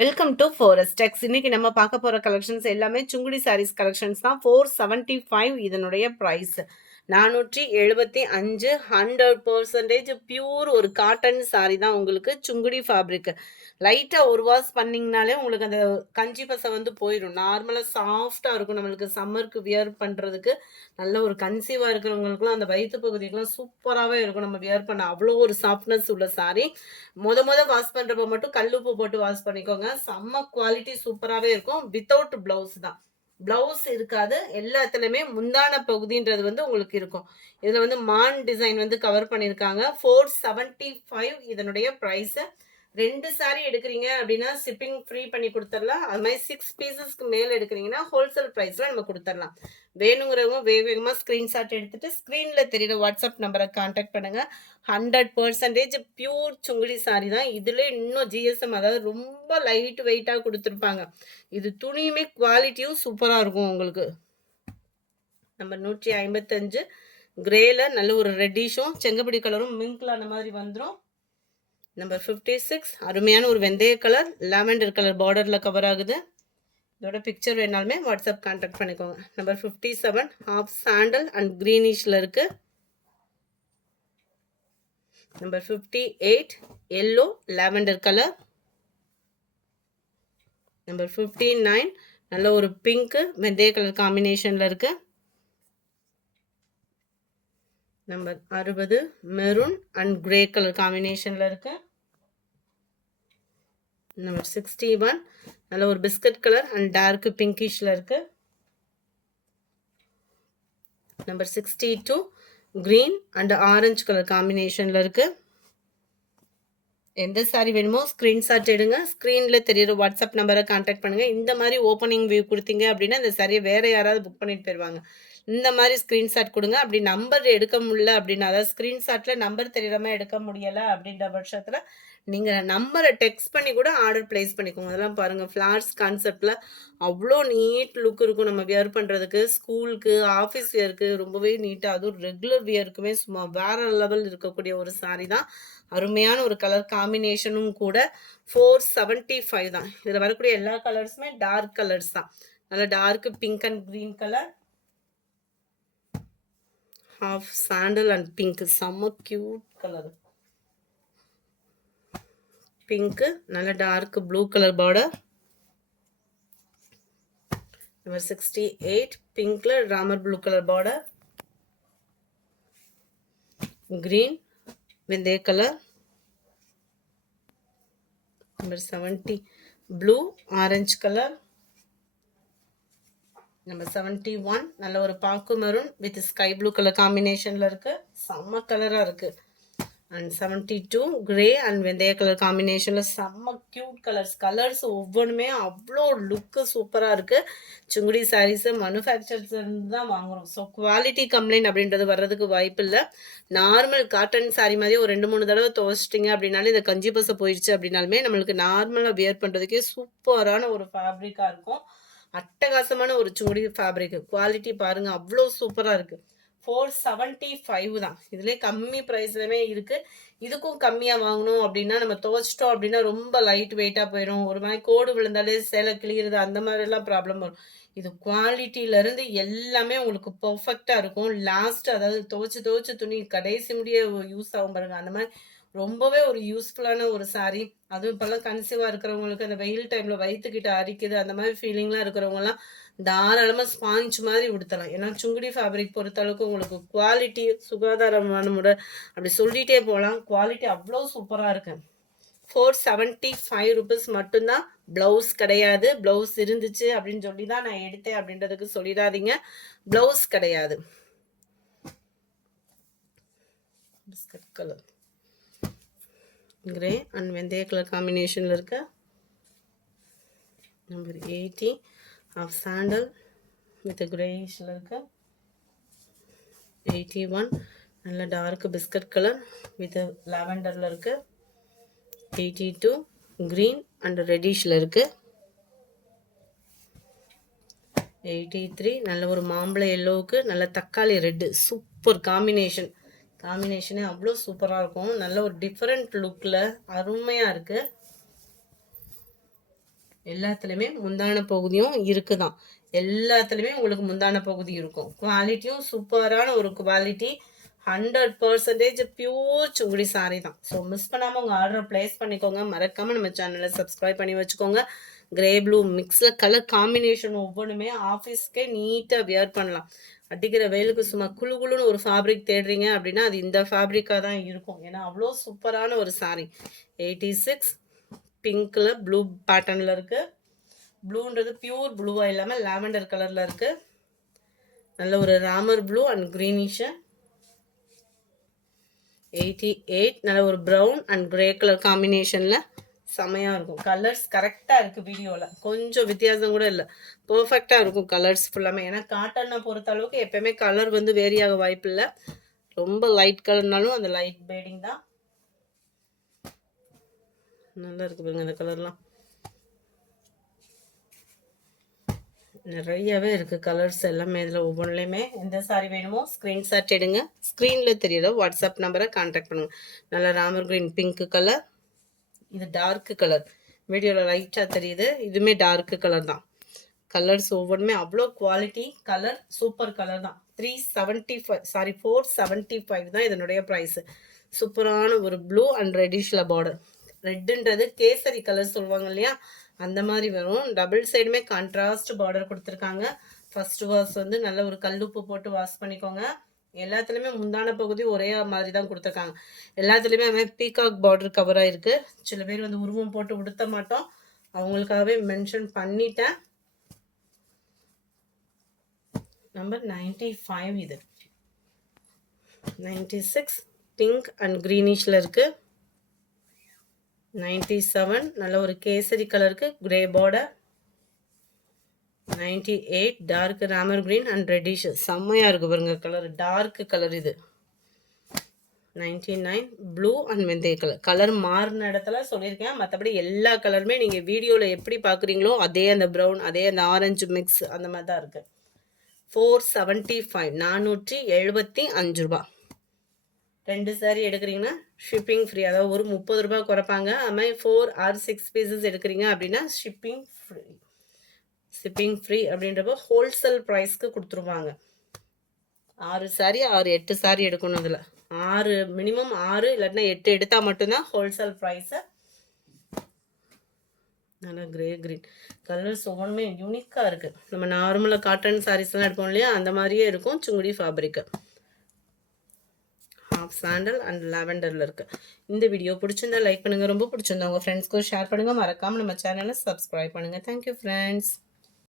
Welcome to forest டெக்ஸ். இன்னைக்கு நம்ம பார்க்க போற கலெக்ஷன்ஸ் எல்லாமே சுங்குடி சாரீஸ் கலெக்ஷன்ஸ் தான். 475 இதனுடைய பிரைஸ். 475 100% பியூர் ஒரு காட்டன் சாரி தான். உங்களுக்கு சுங்குடி ஃபேப்ரிக் லைட்டா ஒரு வாஷ் பண்ணீங்கனாலே உங்களுக்கு அந்த கஞ்சி பசை வந்து போயிடும். நார்மலா சாஃப்டா இருக்கும். நம்மளுக்கு சம்மருக்கு வியர் பண்றதுக்கு நல்ல ஒரு கன்சீவா இருக்கிறவங்களுக்குலாம் அந்த வயிற்று பகுதிக்கெல்லாம் சூப்பராகவே இருக்கும். நம்ம வியர் பண்ண அவ்வளோ ஒரு சாஃப்ட்னஸ் உள்ள சாரி. மொத வாஷ் பண்றப்ப மட்டும் கல்லுப்பு போட்டு வாஷ் பண்ணிக்கோங்க. செம்ம குவாலிட்டி சூப்பராகவே இருக்கும். வித்தவுட் பிளவுஸ் தான். பிளவுஸ் இருக்காது. எல்லாத்துலயுமே முந்தான பகுதின்றது வந்து உங்களுக்கு இருக்கும். இதுல வந்து மான் டிசைன் வந்து கவர் பண்ணியிருக்காங்க. 475 இதனுடைய பிரைஸ். 2 சாரி எடுக்கிறீங்க அப்படின்னா ஷிப்பிங் ஃப்ரீ பண்ணி கொடுத்துடலாம். அது மாதிரி 6 பீசஸ்க்கு மேலே எடுக்கிறீங்கன்னா ஹோல்சேல் ப்ரைஸில் நம்ம கொடுத்துடலாம். வேணுங்கிறவங்க வேகமாக ஸ்க்ரீன்ஷாட் எடுத்துகிட்டு ஸ்க்ரீனில் தெரியுற வாட்ஸ்அப் நம்பரை கான்டாக்ட் பண்ணுங்கள். 100% பியூர் சுங்குடி சாரி தான். இதில் இன்னும் ஜிஎஸ்எம், அதாவது ரொம்ப லைட் வெயிட்டாக கொடுத்துருப்பாங்க. இது துணியுமே குவாலிட்டியும் சூப்பராக இருக்கும். உங்களுக்கு நம்பர் 155 கிரேல நல்ல ஒரு ரெட்டிஷும் செங்கப்படி கலரும் மிங்க்ல அந்த மாதிரி வந்துடும். நம்பர் 56 அருமையான ஒரு வெந்தய கலர் லாவெண்டர் கலர் பார்டரில் கவர் ஆகுது. இதோட பிக்சர் வேணாலுமே வாட்ஸ்அப் கான்டாக்ட் பண்ணிக்கோங்க. நம்பர் 57 ஹாஃப் சாண்டல் அண்ட் க்ரீனிஷில் இருக்கு. Number 58 yellow lavender colour. Number 59 நல்ல ஒரு பிங்க் வெந்தய கலர் காம்பினேஷனில் இருக்கு. Number 60 maroon and grey colour காம்பினேஷனில் இருக்கு. நம்பர் 61 நல்ல ஒரு பிஸ்கட் கலர் அண்ட் டார்க் பிங்கிஷ்ல இருக்கு. Number 62 green and orange colour காம்பினேஷன்ல இருக்கு. எந்த சாரி வேணுமோ ஸ்க்ரீன்ஷாட் எடுங்க. ஸ்க்ரீனில் தெரியுற வாட்ஸ்அப் நம்பரை கான்டாக்ட் பண்ணுங்கள். இந்த மாதிரி ஓப்பனிங் வியூ கொடுத்தீங்க அப்படின்னா இந்த சாரியை வேறு யாராவது புக் பண்ணிட்டு போயிடுவாங்க. இந்த மாதிரி ஸ்க்ரீன்ஷாட் கொடுங்க. அப்படி நம்பர் எடுக்க முடியல அப்படின்னா, அதாவது ஸ்க்ரீன்ஷாட்டில் நம்பர் தெரியாமல் எடுக்க முடியலை அப்படின்ற பட்சத்தில் நீங்கள் நம்பரை டெக்ஸ்ட் பண்ணி கூட ஆர்டர் ப்ளேஸ் பண்ணிக்கோங்க. அதெல்லாம் பாருங்கள், ஃப்ளார்ஸ் கான்செப்டில் அவ்வளோ நீட் லுக் இருக்கும். நம்ம வியர் பண்ணுறதுக்கு ஸ்கூலுக்கு ஆஃபீஸ் வியருக்கு ரொம்பவே நீட்டாக, அதுவும் ரெகுலர் வியருக்குமே சும்மா வேறு லெவல் இருக்கக்கூடிய ஒரு சாரி தான். அருமையான ஒரு கலர் காம்பினேஷனும் கூட. 475 தான். இதில் வரக்கூடிய எல்லா கலர்ஸுமே டார்க் கலர்ஸ் தான். நல்ல dark pink and green colour, half sandal and pink, செம்ம கியூட் கலர். பிங்க் நல்ல dark blue colour border. Number 68 பிங்க்ல Ramar blue colour border. Green வெந்தய colour. Number 70 blue orange colour. Number 71 நல்ல ஒரு பாக்கு maroon with sky blue colour காம்பினேஷன்ல இருக்கு. செம்ம கலரா இருக்கு. அண்ட் 72 கிரே அண்ட் வெந்தய கலர் காம்பினேஷனில் செம்ம க்யூட் கலர்ஸ் ஒவ்வொன்றுமே அவ்வளோ லுக்கு சூப்பராக இருக்குது. சுங்குடி சாரீஸு மேனுஃபேக்சர்ஸ்லேருந்து தான் வாங்குகிறோம். ஸோ குவாலிட்டி கம்ப்ளைண்ட் அப்படின்றது வர்றதுக்கு வாய்ப்பு இல்லை. நார்மல் காட்டன் சாரீ மாதிரி ஒரு 2-3 தடவை துவச்சிட்டிங்க அப்படின்னாலே இந்த கஞ்சி பசை போயிடுச்சு அப்படின்னாலுமே நம்மளுக்கு நார்மலாக வியர் பண்ணுறதுக்கே சூப்பரான ஒரு ஃபேப்ரிக்காக இருக்கும். அட்டகாசமான ஒரு சுங்குடி ஃபேப்ரிக். குவாலிட்டி பாருங்கள், அவ்வளோ சூப்பராக இருக்குது. 475 தான். இதுலேயே கம்மி ப்ரைஸ்லையுமே இருக்குது. இதுக்கும் கம்மியாக வாங்கணும் அப்படின்னா நம்ம துவச்சிட்டோம் அப்படின்னா ரொம்ப லைட் வெயிட்டாக போயிடும். ஒரு மாதிரி கோடு விழுந்தாலே சேலை கிளியிறது அந்த மாதிரிலாம் ப்ராப்ளம் வரும். இது குவாலிட்டியிலேருந்து எல்லாமே உங்களுக்கு பர்ஃபெக்டாக இருக்கும். லாஸ்ட், அதாவது துவச்சி துணி கடைசி முடிய யூஸ் ஆகும் பாருங்கள். அந்த மாதிரி ரொம்பவே ஒரு யூஸ்ஃபுல்லான ஒரு சாரீ. அதுவும் இப்போல்லாம் கன்சீவாக இருக்கிறவங்களுக்கு அந்த வெயில் டைமில் வயிற்றுக்கிட்ட அரிக்குது அந்த மாதிரி ஃபீலிங்லாம் இருக்கிறவங்கலாம் தாராளமாக ஸ்பாஞ்ச் மாதிரி உடுத்தலாம். ஏன்னா சுங்குடி ஃபேப்ரிக் பொறுத்தளவுக்கு உங்களுக்கு குவாலிட்டி சுகாதாரமான முறை அப்படி சொல்லிகிட்டே போகலாம். குவாலிட்டி அவ்வளோ சூப்பராக இருக்கு. 475 ருபீஸ் மட்டும்தான். ப்ளவுஸ் கிடையாது. ப்ளவுஸ் இருந்துச்சு அப்படின்னு சொல்லி தான் நான் எடுத்தேன் அப்படின்றதுக்கு சொல்லிடாதீங்க. ப்ளவுஸ் கிடையாது. பிஸ்கட் கலர் கிரே அண்ட் வெந்தய கலர் காம்பினேஷனில் இருக்க. நம்பர் 80 ஆஃப் சாண்டல் வித் கிரேஷில் இருக்க. 81 நல்ல டார்க் பிஸ்கட் கலர் வித் லாவெண்டரில் இருக்கு. 82 க்ரீன் அண்ட் ரெட்டிஷில் இருக்கு. 83 நல்ல ஒரு மாம்பழ எல்லோவுக்கு நல்ல தக்காளி ரெட்டு சூப்பர் காம்பினேஷனே அவ்வளோ சூப்பராக இருக்கும். நல்ல ஒரு டிஃப்ரெண்ட் லுக்கில் அருமையாக இருக்குது. எல்லாத்துலேயுமே முந்தான பகுதியும் இருக்குதான். எல்லாத்துலேயுமே உங்களுக்கு முந்தான பகுதி இருக்கும். குவாலிட்டியும் சூப்பரான ஒரு குவாலிட்டி. 100% பியூர் சுங்குடி சாரி தான். ஸோ மிஸ் பண்ணாமல் உங்கள் ஆர்டரை ப்ளேஸ் பண்ணிக்கோங்க. மறக்காமல் நம்ம சேனலை சப்ஸ்கிரைப் பண்ணி வச்சுக்கோங்க. கிரே ப்ளூ மிக்ஸில் கலர் காம்பினேஷன் ஒவ்வொன்றுமே ஆஃபீஸ்க்கே நீட்டாக வியர் பண்ணலாம். அடிக்கிற வெயிலுக்கு சும்மா குழு குழுன்னு ஒரு ஃபேப்ரிக் தேடுறீங்க அப்படின்னா அது இந்த ஃபேப்ரிக்காக தான் இருக்கும். ஏன்னா அவ்வளோ சூப்பரான ஒரு சாரி. 86 பிங்க்கில் ப்ளூ பேட்டர்னில் இருக்குது. ப்ளூன்றது பியூர் ப்ளூவாக இல்லாமல் லாவெண்டர் கலரில் இருக்குது. நல்ல ஒரு ராமர் ப்ளூ அண்ட் க்ரீனிஷு. 88 நல்ல ஒரு ப்ரௌன் அண்ட் கிரே கலர் காம்பினேஷனில் செமையாக இருக்கும். கலர்ஸ் கரெக்டாக இருக்குது. வீடியோவில் கொஞ்சம் வித்தியாசம் கூட இல்லை, பர்ஃபெக்டாக இருக்கும் கலர்ஸ் ஃபுல்லாமே. ஏன்னா காட்டனை பொறுத்த அளவுக்கு எப்போயுமே கலர் வந்து வேரியாக வாய்ப்பு இல்லை. ரொம்ப லைட் கலர்னாலும் அந்த லைட் பேடிங் தான். நல்லா இருக்கு பாருங்க இந்த கலர்லாம். நிறையவே இருக்குது கலர்ஸ் எல்லாமே. இதில் ஒவ்வொன்றுலையுமே எந்த சாரி வேணுமோ ஸ்க்ரீன்ஷாட் எடுங்க. ஸ்க்ரீனில் தெரியுற வாட்ஸ்அப் நம்பரை கான்டாக்ட் பண்ணுங்கள். நல்லா ராமர் கிரீன் பிங்க் கலர். இது டார்க்கு கலர். வீடியோவில் லைட்டாக தெரியுது, இதுவுமே டார்க்கு கலர் தான். கலர்ஸ் ஒவ்வொன்றுமே அவ்வளோ குவாலிட்டி. கலர் சூப்பர் கலர் தான். 475 தான் இதனுடைய ப்ரைஸு. சூப்பரான ஒரு ப்ளூ அண்ட் ரெட்டிஷில் பார்டர். ரெட்டுன்றது கேசரி கலர் சொல்லுவாங்க இல்லையா, அந்த மாதிரி வரும். டபுள் சைடுமே கான்ட்ராஸ்ட் பார்டர் கொடுத்துருக்காங்க. ஃபர்ஸ்ட் வாஷ் வந்து நல்ல ஒரு கல்லுப்பு போட்டு வாஷ் பண்ணிக்கோங்க. எல்லாத்துலேயுமே முந்தான பகுதி ஒரே மாதிரி தான் கொடுத்துருக்காங்க. எல்லாத்துலேயுமே பீகாக் பார்டர் கவராக இருக்குது. சில பேர் வந்து உருவம் போட்டு உடுத்த மாட்டோம், அவங்களுக்காகவே மென்ஷன் பண்ணிட்டேன். நம்பர் 95. இது 96 பிங்க் அண்ட் க்ரீனிஷில் இருக்குது. 97 நல்ல ஒரு கேசரி கலருக்கு grey border. 98 dark Ramar green and reddish. செம்மையாக இருக்குது பாருங்க கலர், டார்க் கலர் இது. 99 ப்ளூ அண்ட் வெந்தய கலர். கலர் மாறின இடத்துல சொல்லியிருக்கேன், மற்றபடி எல்லா கலருமே நீங்கள் வீடியோவில் எப்படி பார்க்குறீங்களோ அதே அந்த ப்ரௌன், அதே அந்த ஆரஞ்சு மிக்ஸ் அந்த மாதிரி தான் இருக்குது. 475 475 ரூபா. 2 சாரி எடுக்கிறீங்கன்னா ஷிப்பிங் ஃப்ரீ. அதாவது ஒரு 30 ரூபா குறைப்பாங்க. அது மாதிரி 4 or 6 பீசஸ் எடுக்கிறீங்க அப்படின்னா ஷிப்பிங் ஃப்ரீ அப்படின்றப்போ ஹோல்சேல் ப்ரைஸ்க்கு கொடுத்துருவாங்க. 6 சாரி 8 சாரி எடுக்கணும். இதில் 6 மினிமம் 6 இல்லாட்டினா 8 எடுத்தால் மட்டும்தான் ஹோல்சேல் ப்ரைஸு. நல்லா கிரே கிரீன் கலர்ஸ் ஒவ்வொன்றுமே யூனிக்காக இருக்குது. நம்ம நார்மலாக காட்டன் சாரீஸ்லாம் எடுப்போம் இல்லையா, அந்த மாதிரியே இருக்கும். Sungudi fabric. Half sandal and லாவெண்டரில் இருக்குது. இந்த வீடியோ பிடிச்சிருந்தா லைக் பண்ணுங்கள். ரொம்ப பிடிச்சிருந்தா உங்கள் ஃப்ரெண்ட்ஸ்க்கு ஷேர் பண்ணுங்கள். மறக்காமல் நம்ம சேனலை சப்ஸ்கிரைப் பண்ணுங்கள். Thank you friends.